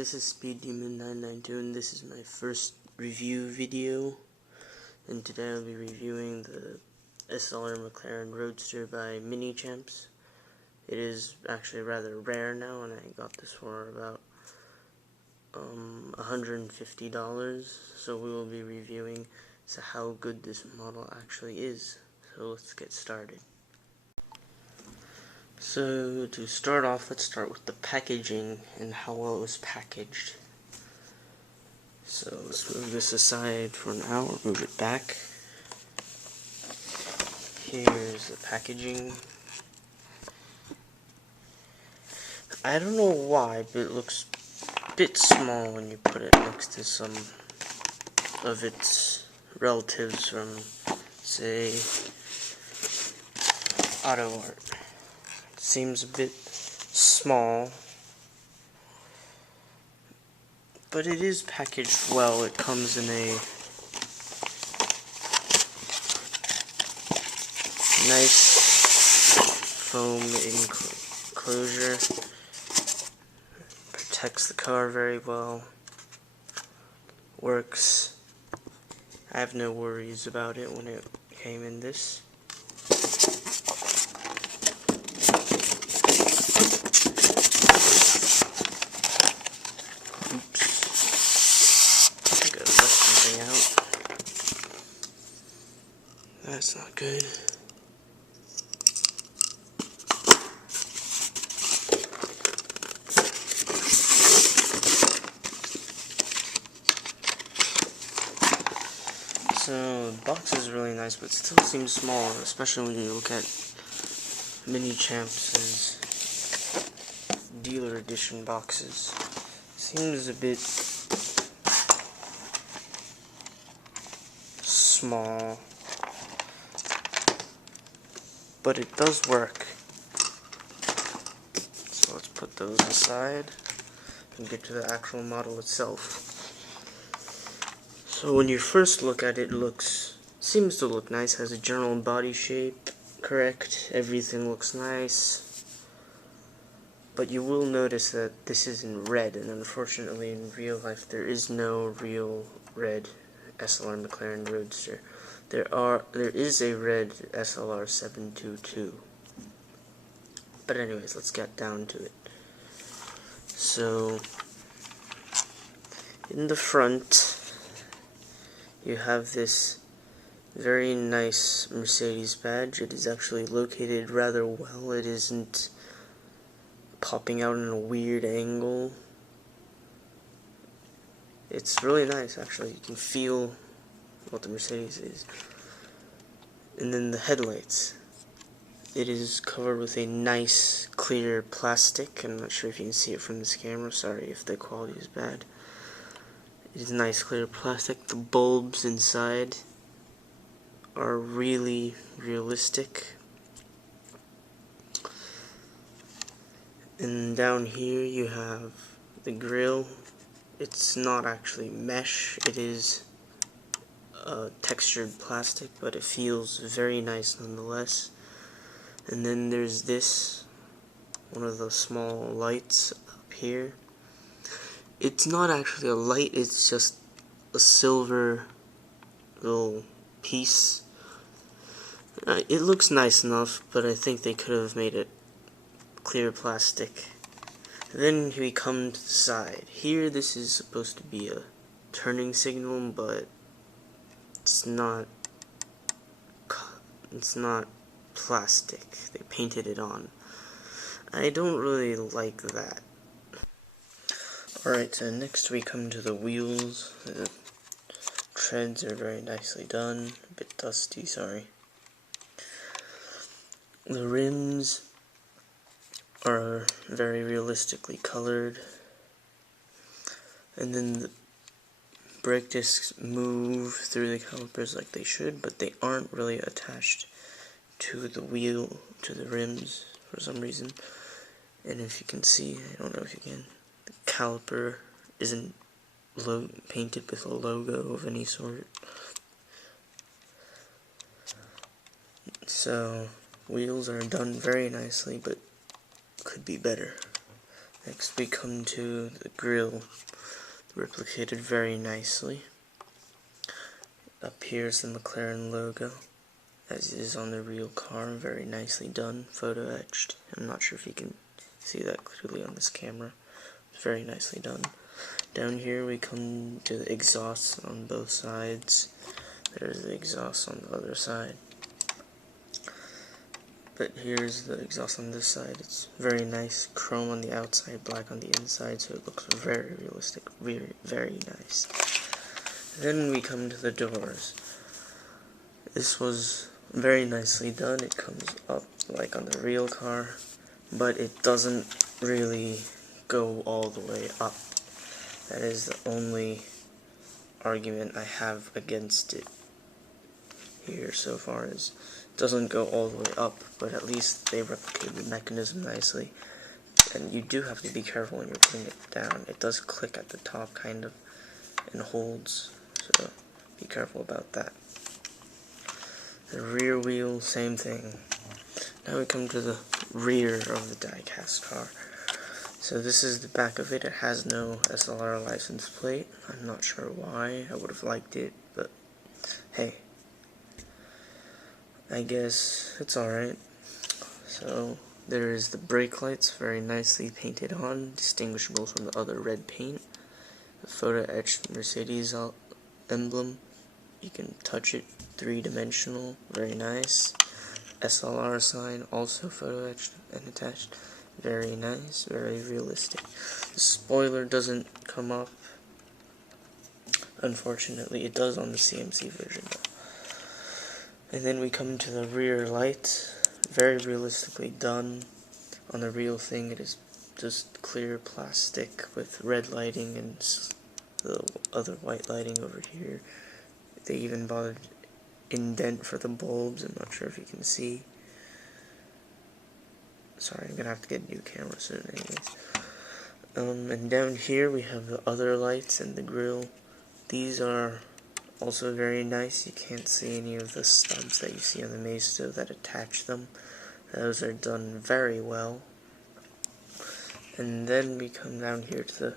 this is SpeedDemon992 and this is my first review video, and today I'll be reviewing the SLR Mclaren Roadster by Minichamps. It is actually rather rare now, and I got this for about $150, so we will be reviewing how good this model actually is. So let's get started. So to start off, let's start with the packaging and how well it was packaged. So let's move this aside for now, or move it back. Here's the packaging. I don't know why, but it looks a bit small when you put it next to some of its relatives from, say, Auto Art. Seems a bit small, but it is packaged well. It comes in a nice foam enclosure. Protects the car very well. Works. I have no worries about it when it came in this. That's not good. So the box is really nice, but still seems small, especially when you look at Minichamps' dealer edition boxes. Seems a bit small, but it does work. So let's put those aside and get to the actual model itself. So when you first look at it, seems to look nice. Has a general body shape, correct. Everything looks nice. But you will notice that this is in red, and unfortunately in real life there is no real red SLR Mclaren Roadster. There is a red SLR 722. But anyways, let's get down to it. So in the front you have this very nice Mercedes badge. It is actually located rather well. It isn't popping out in a weird angle. It's really nice, actually. You can feel what the Mercedes is. And then the headlights. It is covered with a nice clear plastic. I'm not sure if you can see it from this camera. Sorry if the quality is bad. It is nice clear plastic. The bulbs inside are really realistic. And down here you have the grille. It's not actually mesh, it is textured plastic, but it feels very nice nonetheless. And then there's this, one of the small lights up here. It's not actually a light, it's just a silver little piece. It looks nice enough, but I think they could have made it clear plastic. Then we come to the side. Here this is supposed to be a turning signal, but it's not plastic. They painted it on. I don't really like that. Alright, so next we come to the wheels. The treads are very nicely done. A bit dusty, sorry. The rims are very realistically colored. And then the brake discs move through the calipers like they should, but they aren't really attached to the wheel, to the rims for some reason. And if you can see, I don't know if you can, the caliper isn't painted with a logo of any sort. So wheels are done very nicely, but could be better. Next we come to the grille, replicated very nicely. Up here is the McLaren logo, as is on the real car, very nicely done, photo etched. I'm not sure if you can see that clearly on this camera. It's very nicely done. Down here we come to the exhausts on both sides. There's the exhaust on the other side. But here's the exhaust on this side. It's very nice, chrome on the outside, black on the inside, so it looks very realistic, very, very nice. Then we come to the doors. This was very nicely done. It comes up like on the real car, but it doesn't really go all the way up. That is the only argument I have against it here so far, is it doesn't go all the way up, but at least they replicate the mechanism nicely. And you do have to be careful when you're putting it down. It does click at the top kind of and holds, so be careful about that. The rear wheel, same thing. Now we come to the rear of the die-cast car. So this is the back of it. It has no SLR license plate. I'm not sure why. I would have liked it, but hey, I guess it's alright. So there is the brake lights, very nicely painted on, distinguishable from the other red paint. The photo etched Mercedes emblem. You can touch it, three-dimensional, very nice. SLR sign, also photo etched and attached. Very nice, very realistic. The spoiler doesn't come up. Unfortunately, it does on the CMC version though. And then we come to the rear lights. Very realistically done. On the real thing, it is just clear plastic with red lighting and the other white lighting over here. They even bothered indent for the bulbs. I'm not sure if you can see. Sorry, I'm gonna have to get a new camera soon anyways. And down here we have the other lights and the grille. These are also very nice. You can't see any of the stubs that you see on the Mazda that attach them. Those are done very well. And then we come down here to the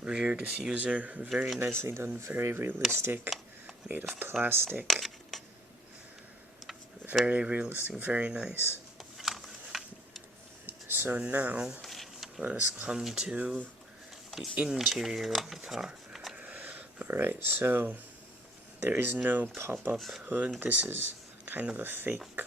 rear diffuser. Very nicely done, very realistic, made of plastic. Very realistic, very nice. So now, let us come to the interior of the car. Alright, so there is no pop-up hood. This is kind of a fake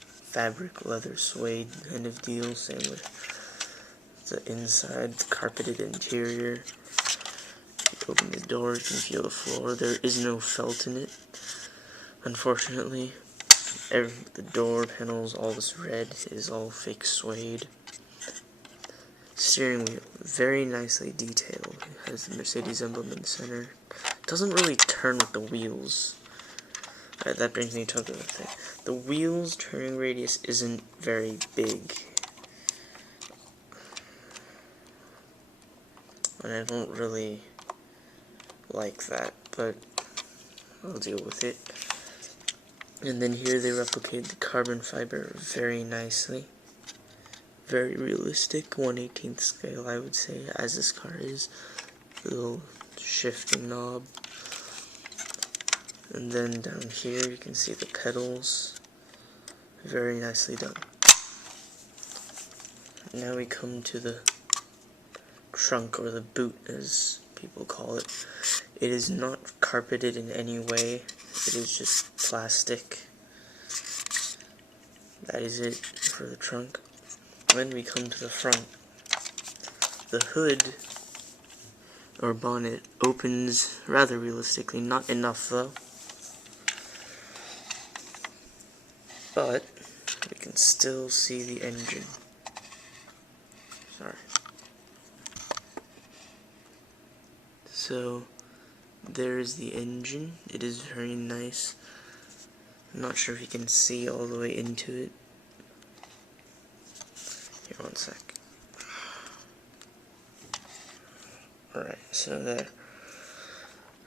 fabric leather suede kind of deal. Same with the inside, the carpeted interior. You open the door, you can feel the floor. There is no felt in it, unfortunately. The door panels, all this red, is all fake suede. Steering wheel, very nicely detailed. It has the Mercedes emblem in the center. It doesn't really turn with the wheels. That brings me to another thing. The wheels turning radius isn't very big. And I don't really like that, but I'll deal with it. And then here they replicate the carbon fiber very nicely. Very realistic, 1/18th scale I would say, as this car is. Little shifting knob. And then down here you can see the pedals. Very nicely done. Now we come to the trunk, or the boot as people call it. It is not carpeted in any way. It is just plastic. That is it for the trunk. When we come to the front, the hood or bonnet opens rather realistically, not enough though. But we can still see the engine. Sorry. So there is the engine. It is very nice. I'm not sure if you can see all the way into it. Here, one sec. Alright, so there.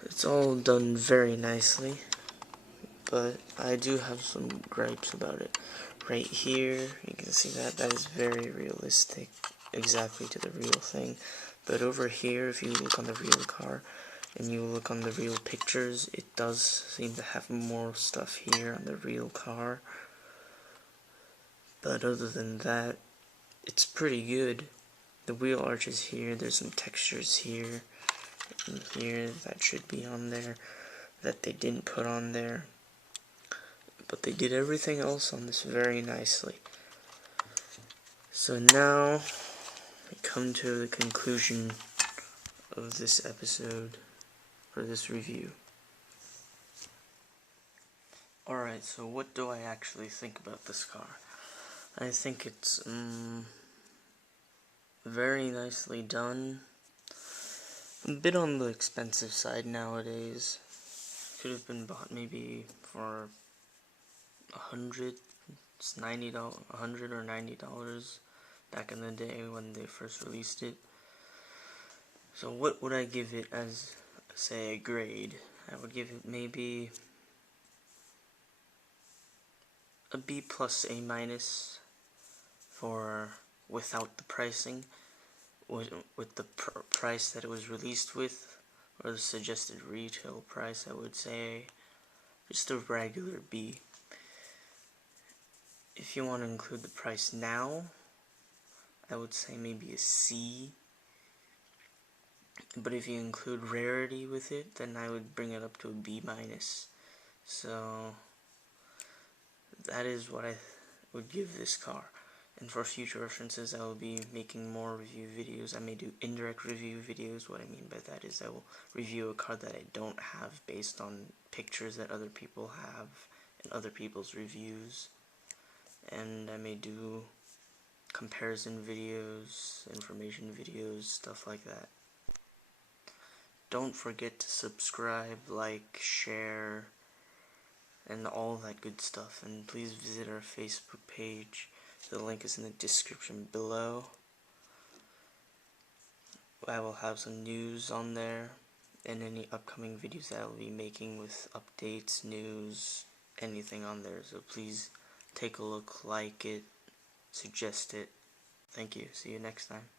It's all done very nicely, but I do have some gripes about it. Right here, you can see that is very realistic. exactly to the real thing. But over here, if you look on the real car, and you look on the real pictures, it does seem to have more stuff here on the real car. But other than that, it's pretty good. The wheel arches here, there's some textures here and here that should be on there that they didn't put on there. But they did everything else on this very nicely. So now we come to the conclusion of this episode, or this review. Alright, so what do I actually think about this car? I think it's very nicely done. A bit on the expensive side nowadays. Could have been bought maybe for $100, $90, $100 or $90 back in the day when they first released it. So what would I give it as, say, a grade? I would give it maybe a B plus A minus for without the pricing. With the price that it was released with, or the suggested retail price, I would say just a regular B. If you want to include the price now, I would say maybe a C. But if you include rarity with it, then I would bring it up to a B minus. So that is what I would give this car. And for future references, I will be making more review videos. I may do indirect review videos. What I mean by that is I will review a car that I don't have based on pictures that other people have and other people's reviews. And I may do comparison videos, information videos, stuff like that. Don't forget to subscribe, like, share, and all that good stuff. And please visit our Facebook page. The link is in the description below. I will have some news on there and any upcoming videos that I will be making with updates, news, anything on there. So please take a look, like it, suggest it. Thank you. See you next time.